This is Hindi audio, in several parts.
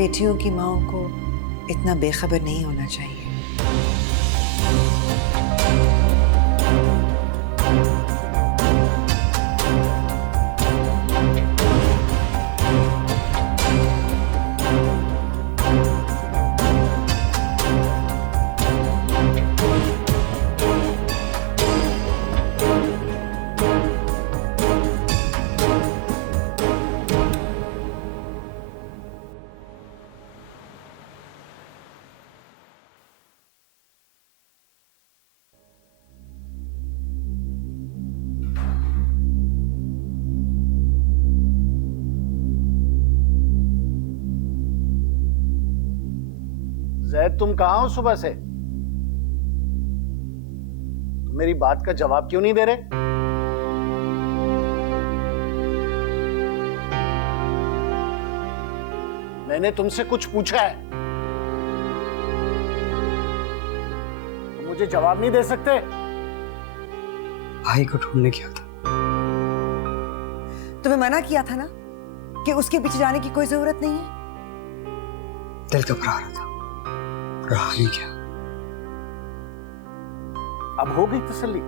बेटियों की माँओं को इतना बेखबर नहीं होना चाहिए। जैद, तुम कहाँ हो सुबह से? तुम मेरी बात का जवाब क्यों नहीं दे रहे? मैंने तुमसे कुछ पूछा है, तुम मुझे जवाब नहीं दे सकते? भाई को ढूंढने गया था। तुम्हें मना किया था ना कि उसके पीछे जाने की कोई जरूरत नहीं है। दिल घबरा रहा था, रहा नहीं क्या। अब हो गई तसल्ली?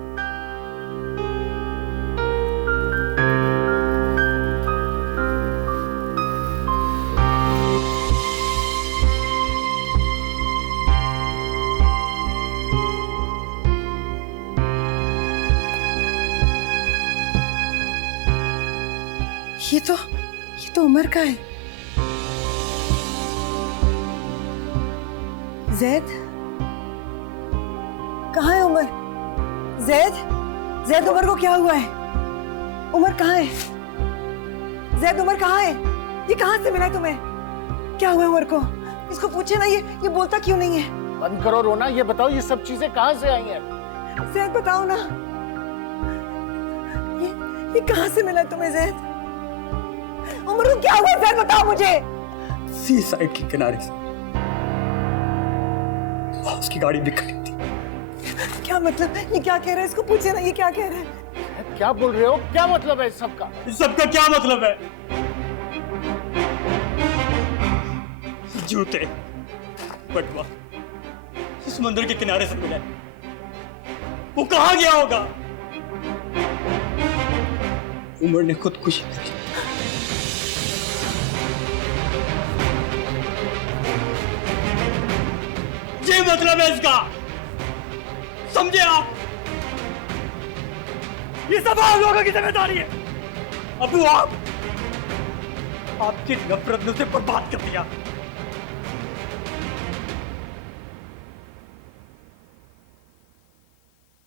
ये तो उमर का है। जैद, कहाँ है उमर? जैद उमर को क्या हुआ है? उमर कहाँ है? जैद उमर कहाँ है? ये कहाँ से मिला है तुम्हें? क्या हुआ उमर को? इसको पूछे ना, ये बोलता क्यों नहीं है? बंद करो रोना, ये बताओ ये सब चीजें कहाँ से आई हैं? जैद बताओ ना, ये कहाँ से मिला है तुम्हें जैद? उमर को क्या हुआ जैद बताओ मुझे। सी साइड के किनारे से उसकी गाड़ी दिख रही थी। क्या मतलब? ये क्या कह रहा है? इसको पूछे ना, ये क्या कह रहा है? क्या बोल रहे हो? क्या मतलब है इस सबका? इस सबका क्या मतलब है? जूते बटवा इस मंदिर के किनारे से मिला। वो कहाँ गया होगा? उमर ने खुदकुशी की। ये मतलब है इसका, समझे आप? ये सब आप लोगों की जिम्मेदारी है। अबू आपकी नफरत ने उसे बर्बाद कर दिया।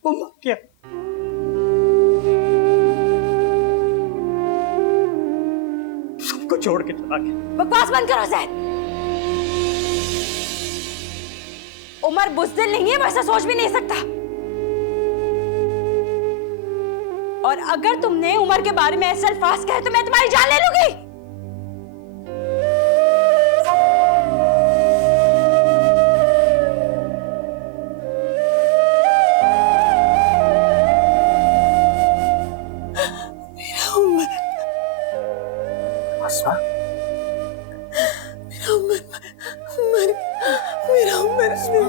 वो मर गया। सबको छोड़ के चला गया। बकवास बंद करो जैद। उमर बुज़दिल नहीं है, वैसा सोच भी नहीं सकता। और अगर तुमने उमर के बारे में ऐसे अल्फाज कहे तो मैं तुम्हारी जान ले लूंगी। मेरा उमर, अस्मा, मेरा उमर मेरा उमर अस्मा,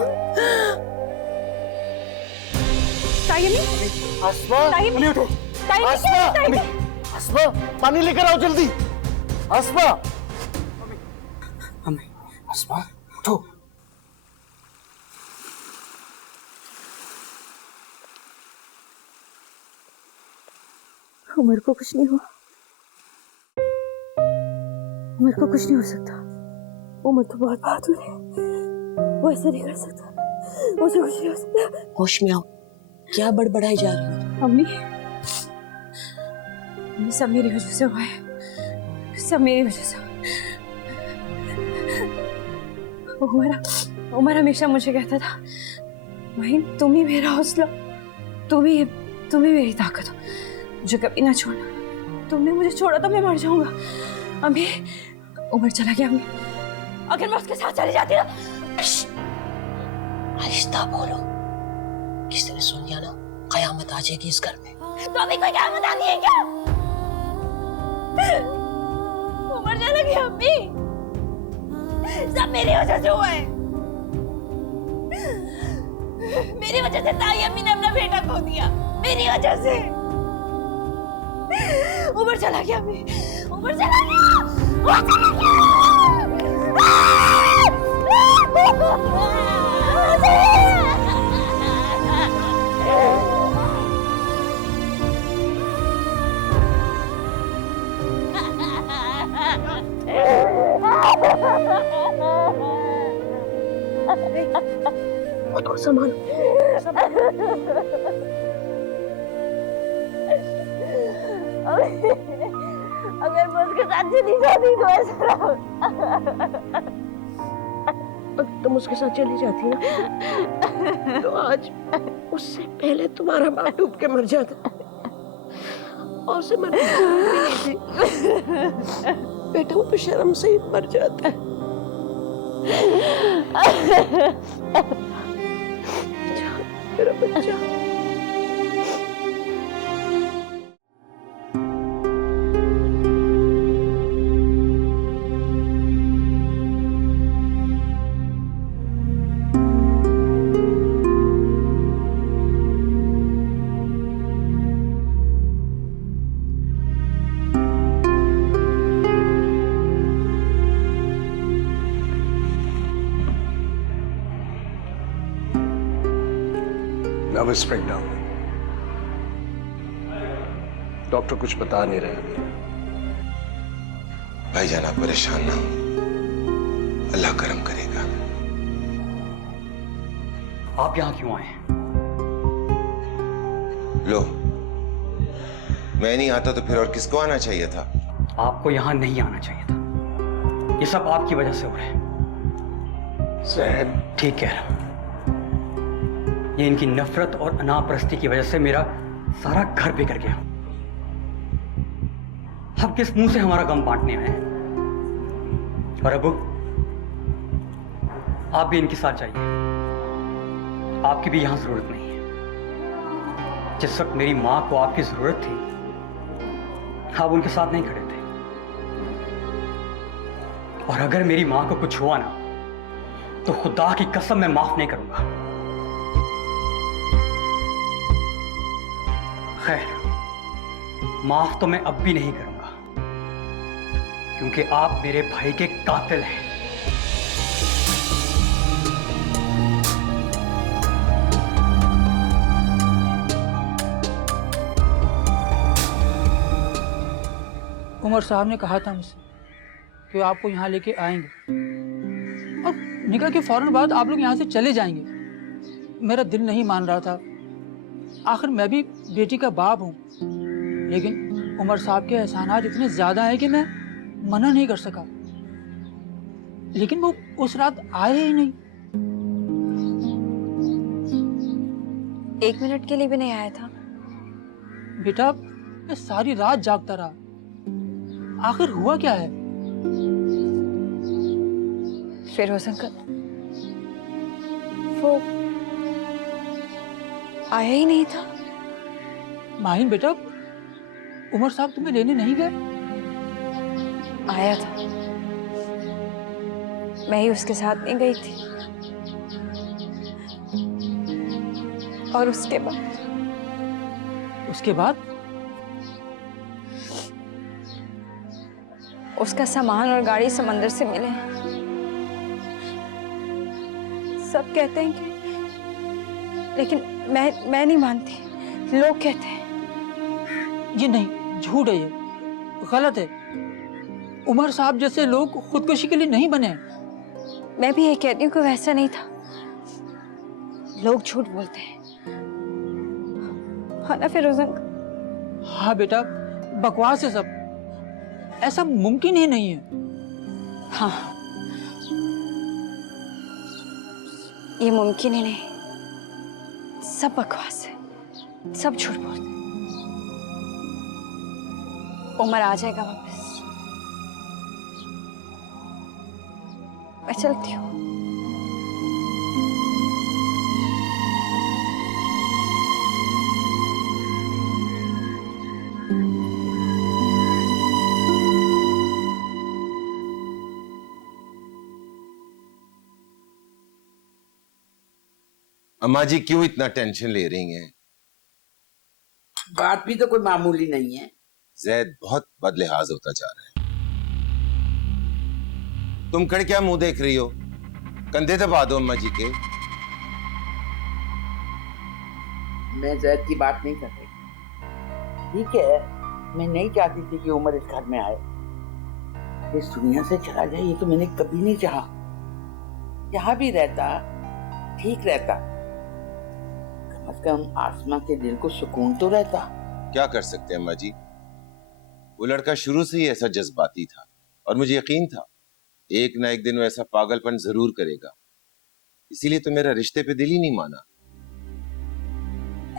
उठो। अस्मा, पानी लेकर आओ जल्दी। अस्मा, अस्मा, उठो। उमर को कुछ नहीं हुआ। उमर को कुछ नहीं हो सकता। उमर तो बहुत बहादुर है, वो ऐसा नहीं कर सकता। उसे कुछ नहीं हो सकता। होश में आओ, क्या बड़बड़ाई जा रही हो? अम्मी, सब मेरी वजह से हुआ है, सब मेरी वजह से। उमर हमेशा मुझे कहता था, वहीं तुम ही मेरा हौसला, तुम ही मेरी ताकत हो, मुझे कभी ना छोड़ना। तुमने मुझे छोड़ा तो मैं मर जाऊंगा। अम्मी, उमर चला गया अम्मी, अगर मैं उसके साथ चली जाती ना। आहिस्ता बोलो, किसी ने सुन लिया ना कयामत आ जाएगी इस घर में। तो अभी कोई कयामत आनी है क्या? उमर चला गया अम्मी, सब मेरी वजह से हुआ है। मेरी वजह से ताई अम्मी ने अपना बेटा खो दिया, मेरी वजह से। ऊपर चला गया अभी, ऊपर चला गया, ऊपर चला और सामान अगर मैं उसके साथ चली जाती तो ऐसा अगर तुम उसके साथ चली जाती ना तो आज उससे पहले तुम्हारा बाप डूब के मर जाता और उसे मरने की जरूरत भी नहीं थी। बेटा वो तो शर्म से ही मर जाता है। जा, मेरा बच्चा। Nervous breakdown. डॉक्टर कुछ बता नहीं रहे अभी। भाईजान आप परेशान ना हो, अल्लाह करम करेगा। आप यहाँ क्यों आए? लो, मैं नहीं आता तो फिर और किसको आना चाहिए था? आपको यहाँ नहीं आना चाहिए था। ये सब आपकी वजह से हो रहा है। जहर ठीक कह रहा हूं। ये इनकी नफरत और अनापरस्ती की वजह से मेरा सारा घर बिगड़ गया। अब किस मुंह से हमारा गम बांटने आए हैं? और अबू, आप भी इनके साथ जाइए। आपकी भी यहां जरूरत नहीं है। जिस वक्त मेरी मां को आपकी जरूरत थी, आप उनके साथ नहीं खड़े थे। और अगर मेरी मां को कुछ हुआ ना, तो खुदा की कसम मैं माफ नहीं करूंगा। खैर, माफ तो मैं अब भी नहीं करूंगा, क्योंकि आप मेरे भाई के कातिल हैं। उमर साहब ने कहा था मुझसे कि आपको यहाँ लेके आएंगे और निकल के फौरन बाद आप लोग यहाँ से चले जाएंगे। मेरा दिल नहीं मान रहा था। आखिर मैं भी बेटी का बाप हूँ, लेकिन उमर साहब के एहसानात इतने ज्यादा हैं कि मैं मना नहीं कर सका। लेकिन वो उस रात आए ही नहीं। 1 मिनट के लिए भी नहीं आया था। बेटा, मैं सारी रात जागता रहा। आखिर हुआ क्या है? फिरोज अंकल वो आया ही नहीं था। माहिन बेटा, उमर साहब तुम्हें लेने नहीं गए? आया था, मैं ही उसके साथ नहीं गई थी। और उसके बाद उसका सामान और गाड़ी समंदर से मिले। सब कहते हैं कि, लेकिन मैं नहीं मानती। लोग कहते हैं। ये नहीं, झूठ है, ये गलत है। उमर साहब जैसे लोग खुदकुशी के लिए नहीं बने। मैं भी ये कहती हूँ कि वैसा नहीं था। लोग झूठ बोलते हैं, हाँ ना फिरोज अंकल? हाँ बेटा, बकवास है सब। ऐसा मुमकिन ही नहीं है। हाँ, ये मुमकिन ही नहीं। सब बकवास है, सब झूठ बोलते हैं। उमर आ जाएगा वापस। मैं चलती हूँ। अम्मा जी क्यों इतना टेंशन ले रही हैं? बात भी तो कोई मामूली नहीं है। जैद बहुत बदलिहाज होता जा रहा है। तुम कर क्या मुंह देख रही हो? कंधे दबा दो अम्मा जी के। मैं जैद की बात नहीं कर रही। ठीक है, मैं नहीं चाहती थी कि उमर इस घर में आए, इस दुनिया से चला जाए, ये तो मैंने कभी नहीं चाहा। यहाँ भी रहता ठीक रहता, कम से कम आसमा के दिल को सुकून तो रहता। क्या कर सकते हैं अम्मा जी, वो लड़का शुरू से ही ऐसा जज्बाती था और मुझे यकीन था एक ना एक दिन वो ऐसा पागलपन जरूर करेगा। इसीलिए तो मेरा रिश्ते पे दिल ही नहीं माना।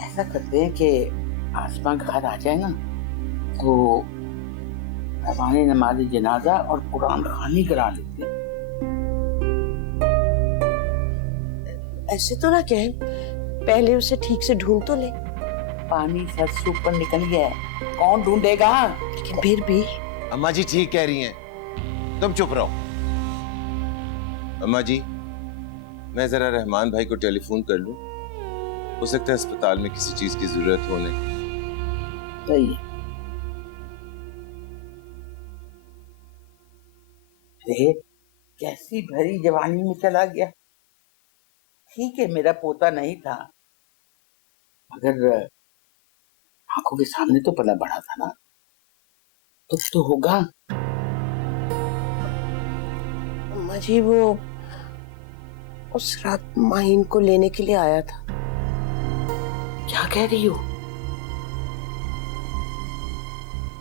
ऐसा करते हैं कि आसमा घर आ जाए ना तो हमारे नमाज जनाजा और कुरान खानी करा लेते हैं। ऐसे तो ना कहें, पहले उसे ठीक से ढूंढ तो ले। पानी सर से ऊपर निकल गया है, कौन ढूंढेगा? लेकिन फिर भी अम्मा जी ठीक कह रही हैं, तुम चुप रहो। अम्मा जी, मैं जरा रहमान भाई को टेलीफोन कर लूं, हो सकता है अस्पताल में किसी चीज की जरूरत होने। सही है। अरे कैसी भरी जवानी में चला गया। ठीक है, मेरा पोता नहीं था, मगर आंखों के सामने तो पला बड़ा था ना, कुछ तो होगा। अम्मा जी वो उस रात माहिन को लेने के लिए आया था। क्या कह रही हो?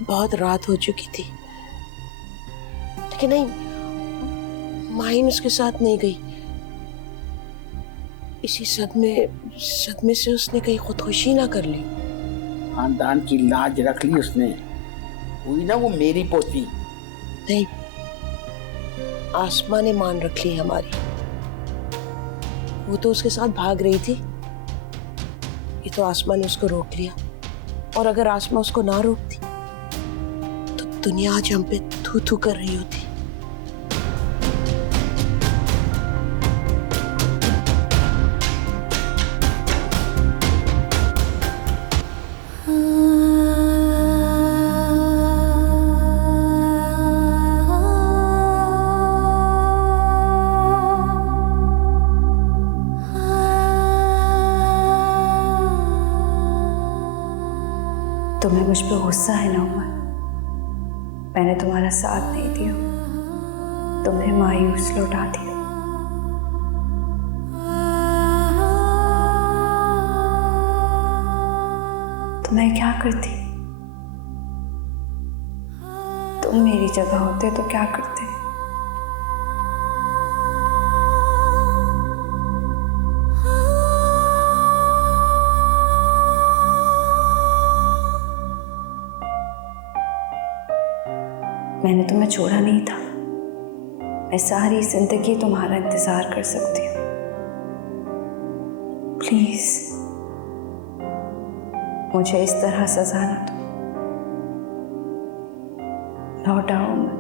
बहुत रात हो चुकी थी, लेकिन नहीं, माहिन उसके साथ नहीं गई। इसी सदमे से उसने कहीं खुदकुशी ना कर ली। खानदान की लाज रख ली उसने, हुई ना वो मेरी पोती। नहीं, आसमा ने मान रख ली हमारी। वो तो उसके साथ भाग रही थी, ये तो आसमा ने उसको रोक लिया। और अगर आसमा उसको ना रोकती तो दुनिया आज हम पे थू थू कर रही होती। तुम्हें मुझ पर गुस्सा है ना उमर? मैंने तुम्हारा साथ नहीं दिया, तुम्हें मायूस लौटा दिया। तो मैं क्या करती? तुम मेरी जगह होते तो क्या करते? मैंने तुम्हें छोड़ा नहीं था, मैं सारी जिंदगी तुम्हारा इंतजार कर सकती हूँ। प्लीज मुझे इस तरह सजा न दो, लौट आओ मत।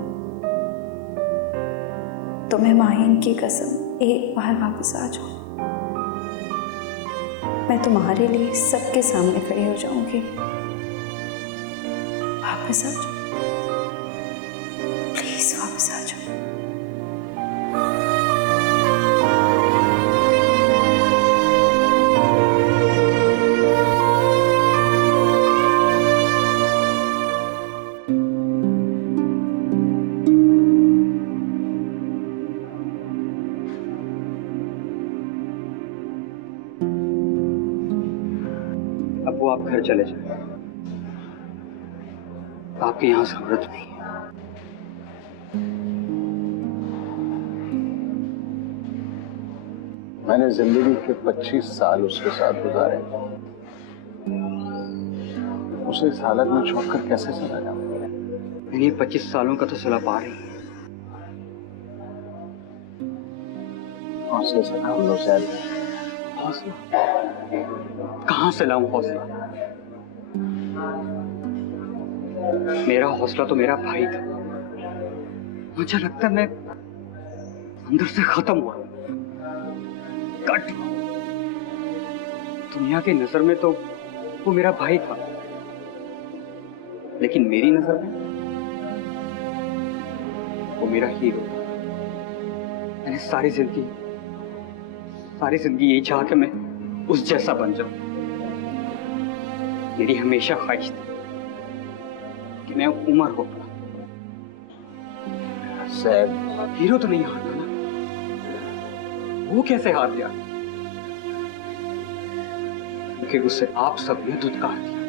तुम्हें माहिन की कसम, एक बार वापस आ जाओ, मैं तुम्हारे लिए सबके सामने खड़ी हो जाऊंगी। वापस आ जाओ, प्लीज वापस आ जाओ। अब वो आप घर चले जाए, आपकी यहाँ जरूरत नहीं है। मैंने जिंदगी के 25 साल उसके साथ गुजारे, उसे इस हालत में छोड़कर कैसे चला जाऊं? इन्हीं 25 सालों का तो सिला पा रही है। हौसले से काम लो शायद। हौसला कहाँ से लाऊं हौसला? मेरा हौसला तो मेरा भाई था। मुझे लगता है मैं अंदर से खत्म हुआ, कट दुनिया की नजर में तो वो मेरा भाई था, लेकिन मेरी नजर में वो मेरा हीरो था। मैंने सारी जिंदगी यही चाहा कि मैं उस जैसा बन जाऊं। मेरी हमेशा ख्वाहिश थी कि मैं उमर होगा। सर, हीरो तो नहीं हारता ना, वो कैसे हार गया? क्योंकि उसे आप सबने धुतकार दिया,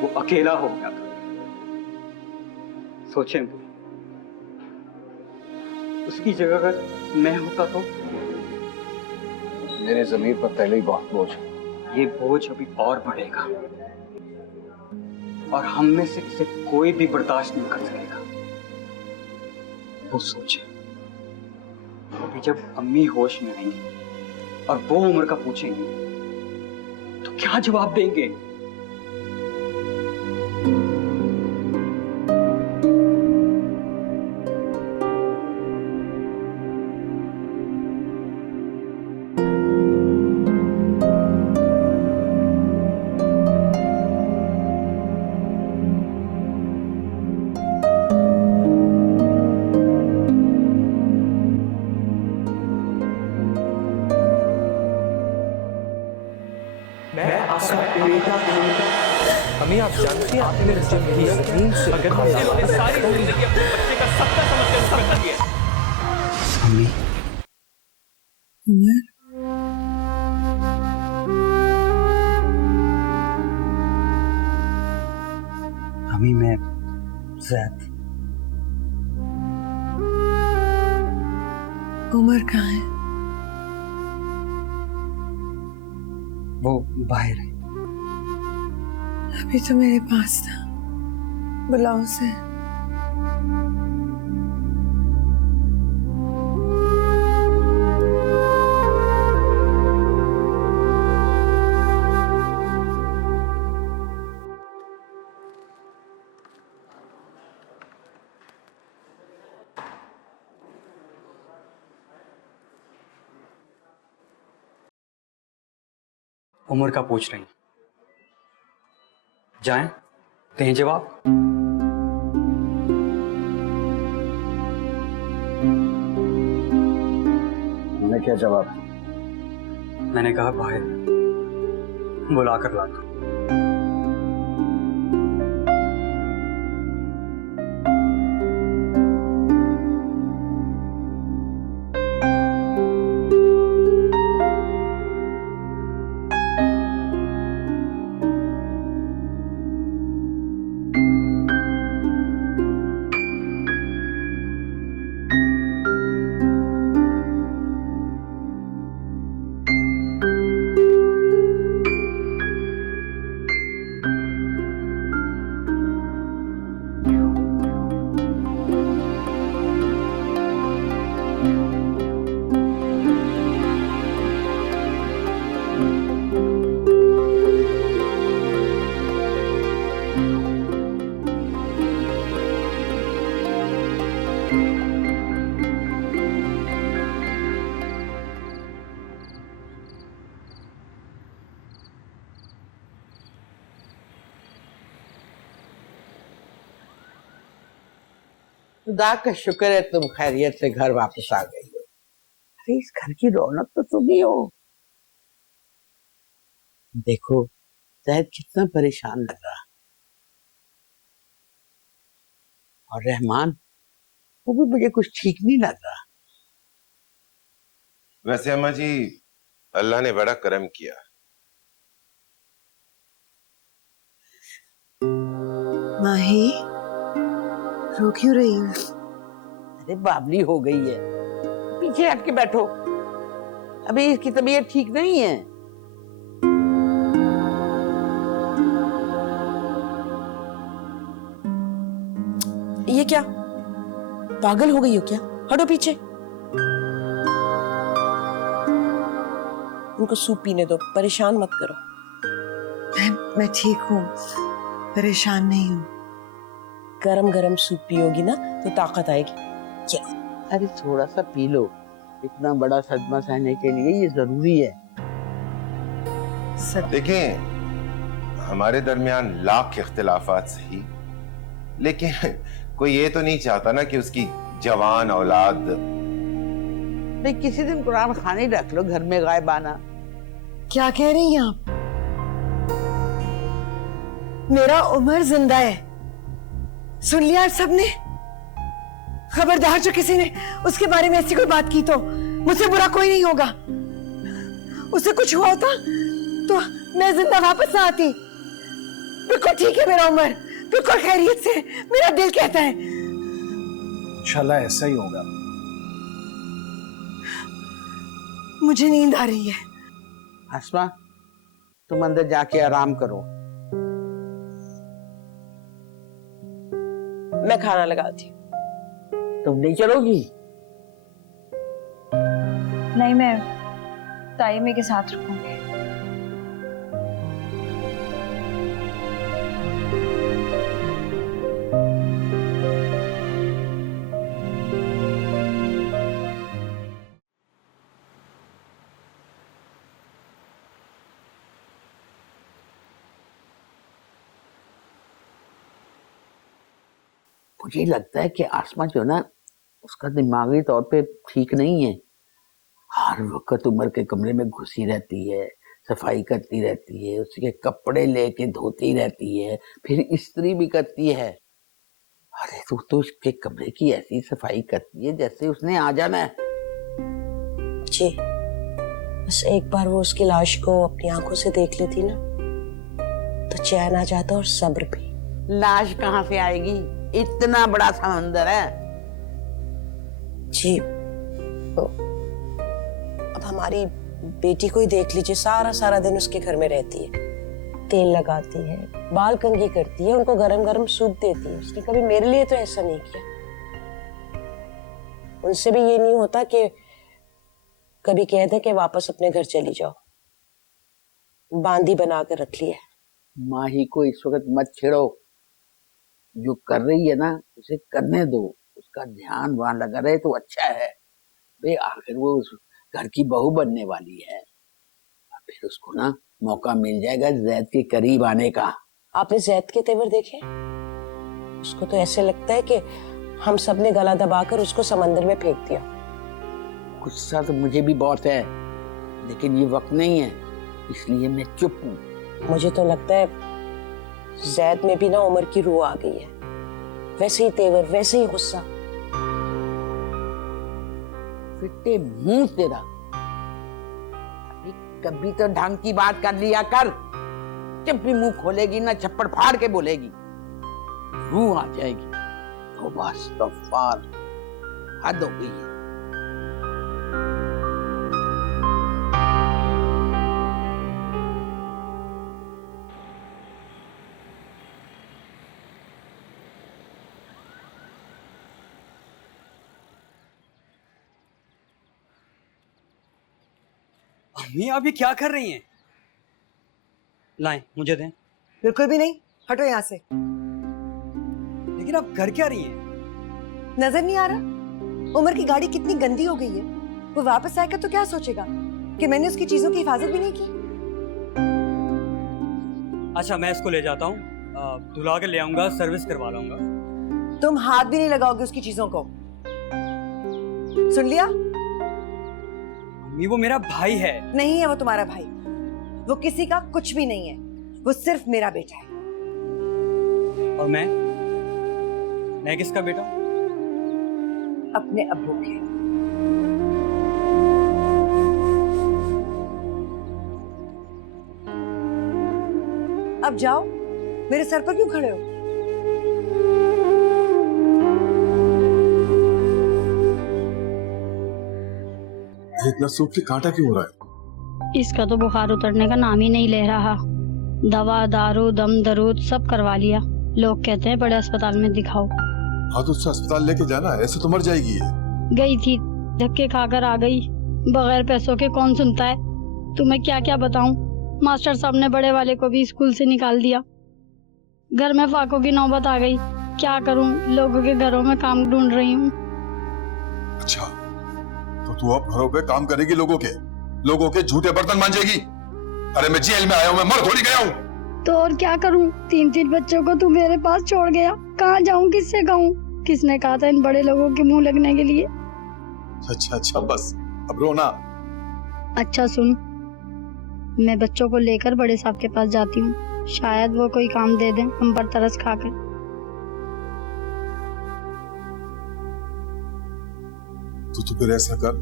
वो अकेला हो गया था। सोचें, उसकी जगह अगर मैं होता तो मेरे जमीर पर पहले ही बहुत बोझ है। ये बोझ अभी और बढ़ेगा और हम में से इसे कोई भी बर्दाश्त नहीं कर सकेगा। वो सोचे, अभी जब अम्मी होश में आएंगी और वो उम्र का पूछेंगे तो क्या जवाब देंगे? हमें आप जानते हैं आपने मुझे मेरी जमीन से सारी जिंदगी अपने बच्चे का सत्ता समझ कर उसका कर दिया। अम्मी, उमर, अम्मी मैं ज़ैद। उमर कहाँ है? वो बाहर है। अभी तो मेरे पास था, बुलाओ उसे। उम्र का पूछ रही हैं, जाएं, दें जवाब। मैं क्या जवाब? मैंने कहा बाहर बुला कर लाता। खुदा का शुक्र है तुम खैरियत से घर वापस आ गई हो। अरे इस घर की रौनक तो तुम ही हो। देखो ज़ैद कितना परेशान लग रहा, और रहमान वो भी मुझे कुछ ठीक नहीं लग रहा। वैसे अम्मा जी, अल्लाह ने बड़ा करम किया। माही, रो क्यों रही हो? अरे बाबली हो गई है, पीछे हट के बैठो, अभी इसकी तबीयत ठीक नहीं है। ये क्या, पागल हो गई हो क्या? हटो पीछे। उनको सूप पीने दो, परेशान मत करो। मैं ठीक हूँ, परेशान नहीं हूँ। गरम गरम सूप पियोगी ना तो ताकत आएगी। अरे थोड़ा सा पी लो, इतना बड़ा सदमा सहने के लिए ये जरूरी है। सर देखें, हमारे दरमियान लाख इख्तिलाफात सही, लेकिन कोई ये तो नहीं चाहता ना कि उसकी जवान औलाद। भाई किसी दिन कुरान खानी रख लो घर में गायबाना। क्या कह रही हैं आप? मेरा उमर जिंदा है, सुन लिया सबने? खबरदार जो किसी ने उसके बारे में ऐसी कोई बात की तो मुझसे बुरा कोई नहीं होगा। उसे कुछ हुआ होता तो मैं जिंदा वापस ना आती। बिल्कुल ठीक है मेरा उमर, बिल्कुल खैरियत से, मेरा दिल कहता है। इंशाल्लाह ऐसा ही होगा। मुझे नींद आ रही है। आसमा, तुम अंदर जाके आराम करो। मैं खाना लगाती हूँ। तुम नहीं चलोगी? नहीं, मैं ताइमे के साथ रुकूंगी। मुझे लगता है कि आसमा जो ना उसका दिमागी तौर पे ठीक नहीं है। हर वक्त उमर के कमरे में घुसी रहती है, सफाई करती रहती है, उसके कपड़े लेके धोती रहती है, फिर इस्त्री भी करती है। अरे तू तो उसके कमरे की ऐसी सफाई करती है जैसे उसने आ जाना है। जी, बस एक बार वो उसकी लाश को अपनी आंखों से देख लेती ना तो चैन आ जाता और सब्र भी। लाश कहाँ से आएगी? इतना बड़ा समंदर है। जी, अब हमारी बेटी को ही देख लीजिए, सारा सारा दिन उसके घर में रहती है, तेल लगाती है, बाल कंघी करती है, उनको गरम गरम सूप देती है। उसने कभी मेरे लिए तो ऐसा नहीं किया। उनसे भी ये नहीं होता कि कभी कह दे कि वापस अपने घर चली जाओ। बांदी बना कर रख लिया। माही को इस वक्त मत छेड़ो। जो कर रही है ना उसे करने दो, उसका ध्यान वहां लगा रहे तो अच्छा है। भाई आखिर वो उस घर की बहू बनने वाली है, फिर उसको ना मौका मिल जाएगा जैद के करीब आने का। आपने जैद के तेवर देखे? उसको तो ऐसे लगता है कि हम सब ने गला दबाकर उसको समंदर में फेंक दिया। गुस्सा तो मुझे भी बहुत है, लेकिन ये वक्त नहीं है, इसलिए मैं चुप हूँ। मुझे तो लगता है जैद में भी ना उमर की रूह आ गई है। वैसे ही तेवर, वैसे ही गुस्सा। फिटे मुंह तेरा, कभी तो ढंग की बात कर लिया कर। जब भी मुंह खोलेगी ना छप्पड़ फाड़ के बोलेगी, रूह आ जाएगी। तो बस तो फार हद हो गई है। अम्मी आप ये क्या कर रही हैं? लाएं, मुझे दें। बिल्कुल भी नहीं, हटो यहाँ से। लेकिन आप कर क्या रही हैं? नजर नहीं आ रहा उमर की गाड़ी कितनी गंदी हो गई है? वो वापस आएगा तो क्या सोचेगा कि मैंने उसकी चीजों की हिफाजत भी नहीं की। अच्छा, मैं इसको ले जाता हूँ, धुला के ले आऊंगा, सर्विस करवा लाऊंगा। तुम हाथ भी नहीं लगाओगे उसकी चीजों को, सुन लिया? अम्मी वो मेरा भाई है। नहीं है वो तुम्हारा भाई, वो किसी का कुछ भी नहीं है, वो सिर्फ मेरा बेटा है। और मैं किसका बेटा हूँ? अपने अब्बू के। अब जाओ, मेरे सर पर क्यों खड़े हो? इतना सूख के कांटा क्यों हो रहा है? इसका तो बुखार उतरने का नाम ही नहीं ले रहा। दवा दारू दम दरूद सब करवा लिया। लोग कहते हैं बड़े अस्पताल में दिखाओ। हाँ तो उससे अस्पताल लेके जाना, ऐसे तो मर जाएगी ये। गई थी, धक्के खाकर आ गई। बगैर पैसों के कौन सुनता है? तुम्हें क्या क्या बताऊं, मास्टर साहब ने बड़े वाले को भी स्कूल से निकाल दिया। घर में फाकों की नौबत आ गई। क्या करूं, लोगों के घरों में काम ढूंढ रही हूँ। अच्छा, तो तू अब घरों पे काम करेगी, लोगों के झूठे बर्तन मांजेगी? अरे मैं जेल में आया हूँ, मैं मर थोड़ी गया हूँ। तो और क्या करूं? 3-3 बच्चों को तू मेरे पास छोड़ गया। कहाँ जाऊं, किससे कहूं? किसने कहा था इन बड़े लोगों के मुंह लगने के लिए? अच्छा बस अब रोना। अच्छा सुन, मैं बच्चों को लेकर बड़े साहब के पास जाती हूँ, शायद वो कोई काम दे दें हम पर तरस खाकर। तो फिर ऐसा कर,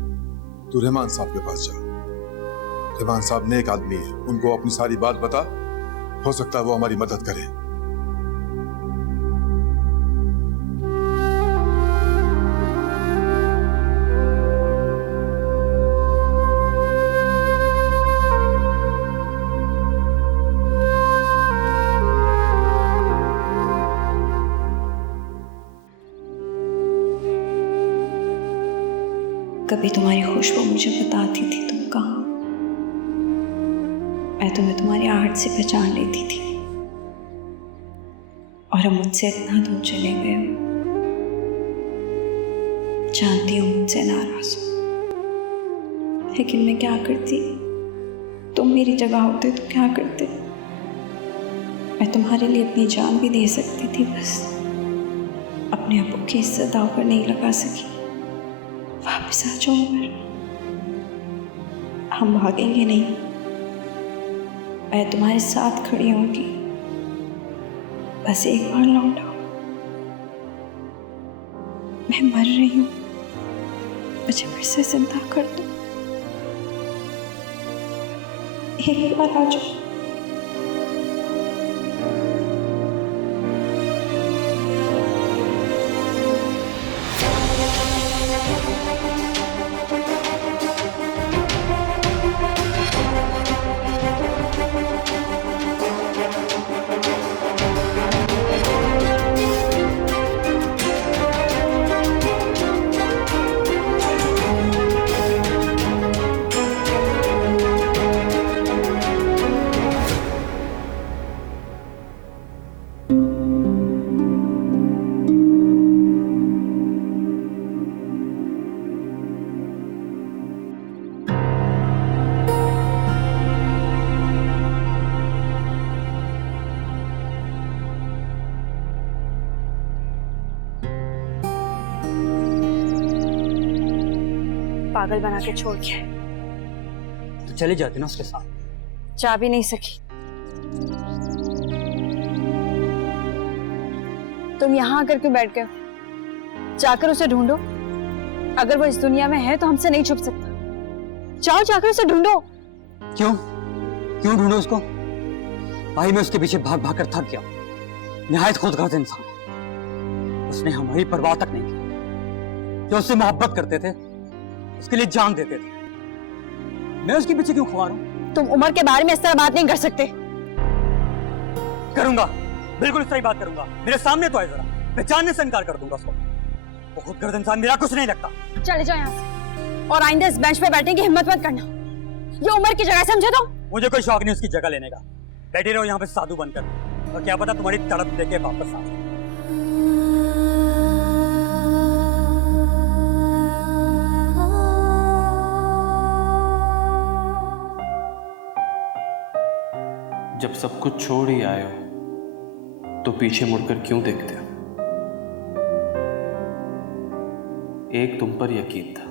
तू रहमान साहब के पास जा। रहमान साहब नेक आदमी है, उनको अपनी सारी बात बता, हो सकता है वो हमारी मदद करें। कभी तुम्हारी खुशबू मुझे बताती थी तुम कहाँ, मैं तुम्हें तुम्हारी आहट से पहचान लेती थी। और अब मुझसे इतना दूर चले गए हो, जानती हूँ मुझसे नाराज हो, लेकिन मैं क्या करती? तुम मेरी जगह होते तो क्या करते? मैं तुम्हारे लिए अपनी जान भी दे सकती थी, बस अपने अब्बू की इज्जत दांव पर नहीं लगा सकी। वापस आ जाओ उमर, हम भागेंगे नहीं, मैं तुम्हारे साथ खड़ी होंगी। बस एक बार लौट आओ, मैं मर रही हूँ, मुझे फिर से जिंदा कर दो। एक बार आ जाओ। पागल बना के छोड़ के तो चली जाती ना उसके साथ। जा भी नहीं सकी। तुम यहाँ आकर क्यों बैठ गए? जाकर उसे ढूंढो, अगर वो इस दुनिया में है तो हमसे नहीं छुप सकता। जाओ जाकर उसे ढूंढो। क्यों क्यों ढूंढो उसको? भाई मैं उसके पीछे भाग भाग कर थक गया। निहायत खुदगर्ज इंसान, उसने हमारी परवाह तक नहीं की। जो उससे मोहब्बत करते थे उसके लिए जान देते थे, मैं उसके पीछे क्यों खुआ रहा हूं? तुम उमर के बारे में इस तरह बात नहीं कर सकते। करूंगा, बिल्कुल इस तरह बात करूंगा। मेरे सामने तो है, जरा मैं जानने से इनकार कर दूंगा उसको। वो खुदगर्ज इंसान मेरा कुछ नहीं लगता। चले जाओ यहाँ से, और आइंदा इस बेंच पे बैठने की हिम्मत मत करना। ये उमर की जगह, समझे? तो मुझे कोई शौक नहीं उसकी जगह लेने का। बैठे रहो यहाँ पे साधु बनकर, और क्या पता तुम्हारी तड़प देके वापस आ जाए। जब सब कुछ छोड़ ही आए हो तो पीछे मुड़कर क्यों देखते हो? एक तुम पर यकीन था,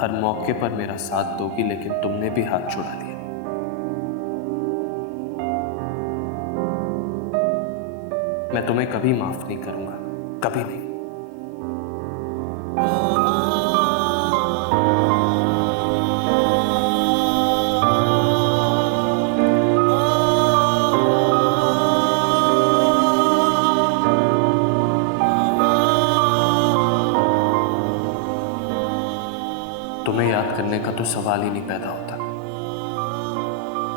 हर मौके पर मेरा साथ दोगी, लेकिन तुमने भी हाथ छुड़ा लिया। मैं तुम्हें कभी माफ नहीं करूंगा, कभी नहीं। तुम्हें याद करने का तो सवाल ही नहीं पैदा होता।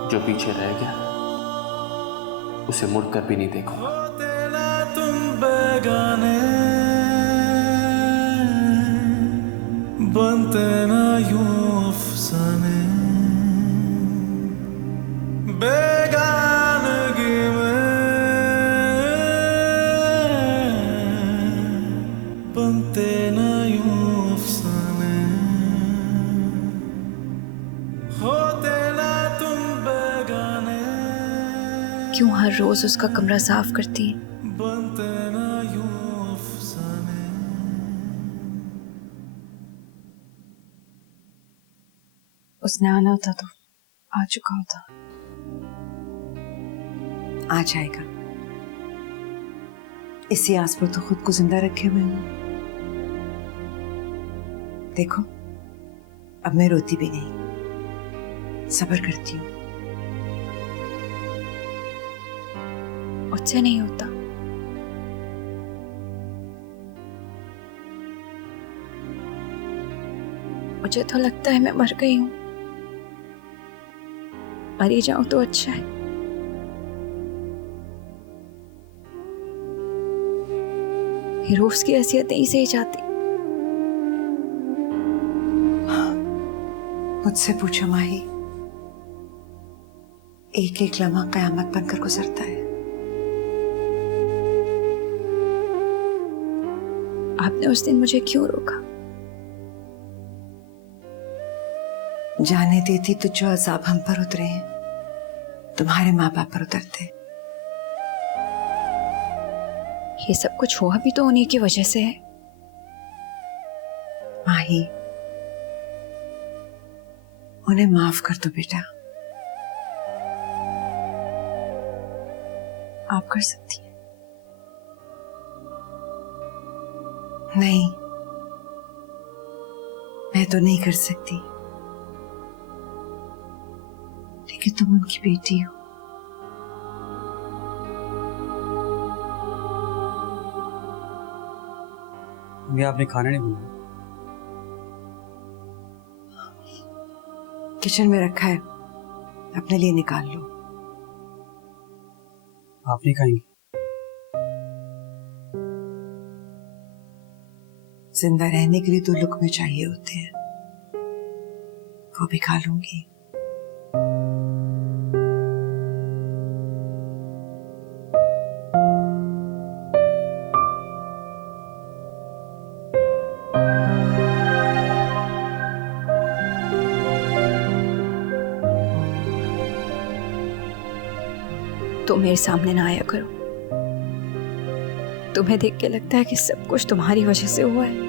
जो पीछे रह गया उसे मुड़कर भी नहीं देखूंगा। तुम बेगाने बनते ना यूं अफसाने, बेगानगी में बनते ना यूं अफसाने, होते ना तुम बेगाने। क्यों हर रोज उसका कमरा साफ करती है? बनते ना यूं अफसाने। उसने आना होता तो आ चुका होता। आ जाएगा। इसी आस पर तो खुद को जिंदा रखे हुए हूं। देखो, अब मैं रोती भी नहीं, सब्र करती हूँ। मुझसे नहीं होता। मुझे तो लगता है मैं मर गई हूं। मरी जाऊं तो अच्छा है। हीरोज की हैसियत यहीं से ही जाती। मुझसे पूछो माही, एक एक लम्हा कयामत बनकर गुजरता है। आपने उस दिन मुझे क्यों रोका? जाने देती तो जो अजाब हम पर उतरे हैं, तुम्हारे माँ बाप पर उतरते। ये सब कुछ हुआ भी तो उन्हीं की वजह से है। माही, उन्हें माफ कर दो बेटा। आप कर सकती हैं। नहीं, मैं तो नहीं कर सकती, लेकिन तुम उनकी बेटी हो। अभी आपने खाना नहीं बनाया? किचन में रखा है, अपने लिए निकाल लो। आप नहीं खाएंगे? जिंदा रहने के लिए तो लुक़्मे चाहिए होते हैं, वो भी खा लूंगी। तुम मेरे सामने ना आया करो। तुम्हें देख के लगता है कि सब कुछ तुम्हारी वजह से हुआ है।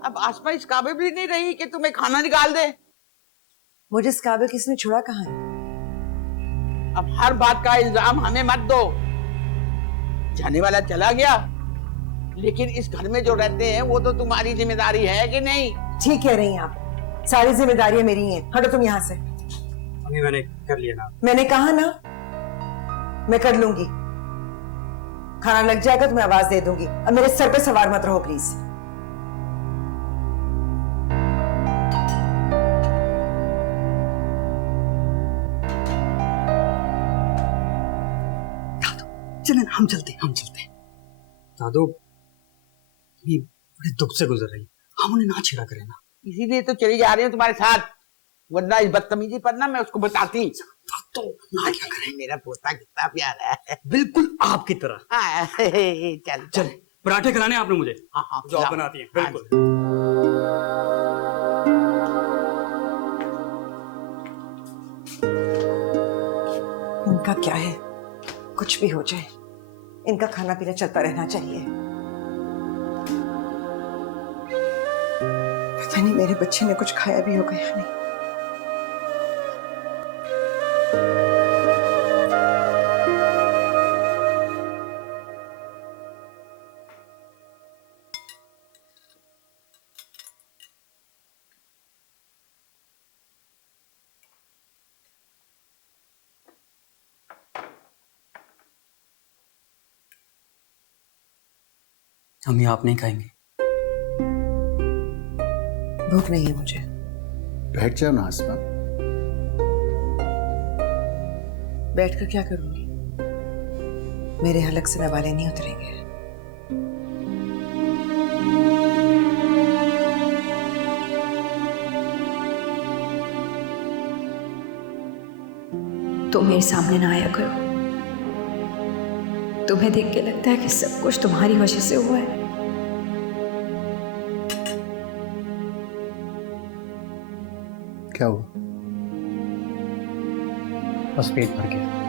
अब आसमा इस काबिल भी नहीं रही कि तुम्हें खाना निकाल दे। मुझे इस काबिल किसने छुड़ा कहाँ है? अब हर बात का इल्जाम हमें मत दो। जाने वाला चला गया, लेकिन इस घर में जो रहते हैं वो तो तुम्हारी जिम्मेदारी है कि नहीं? ठीक कह रही हैं आप, सारी जिम्मेदारियां मेरी हैं। हटो तुम यहाँ से। अभी मैंने कर लिया ना। मैंने कहा ना, मैं कर लूंगी। खाना लग जाएगा तो मैं आवाज दे दूंगी। अब मेरे सर पे सवार मत रहो प्लीज। चले ना, हम चलते हैं। दादू ये बड़े दुख से गुजर रही, हम उन्हें ना छेड़ा करें ना। इसीलिए तो चली जा रही हूँ तुम्हारे साथ, वरना इस बदतमीजी पर ना मैं उसको बताती। तो ना क्या करें? मेरा पोता कितना प्यारा है। बिल्कुल आपकी तरह। हाँ, चल चल, पराठे खिलाने आपने मुझे। हाँ, जो आप बनाती हैं। बिल्कुल। इनका क्या है, कुछ भी हो जाए, इनका खाना पीना चलता रहना चाहिए। पता नहीं मेरे बच्चे ने कुछ खाया भी होगा या नहीं। अम्मी आप नहीं खाएंगे? भूख नहीं है मुझे। बैठ जाओ ना आसमा। बैठकर क्या करूंगी? मेरे हलक से नवाले नहीं उतरेंगे। तुम मेरे सामने ना आया करो। तुम्हें देख के लगता है कि सब कुछ तुम्हारी वजह से हुआ है। क्या हुआ? बस पेट भर गया।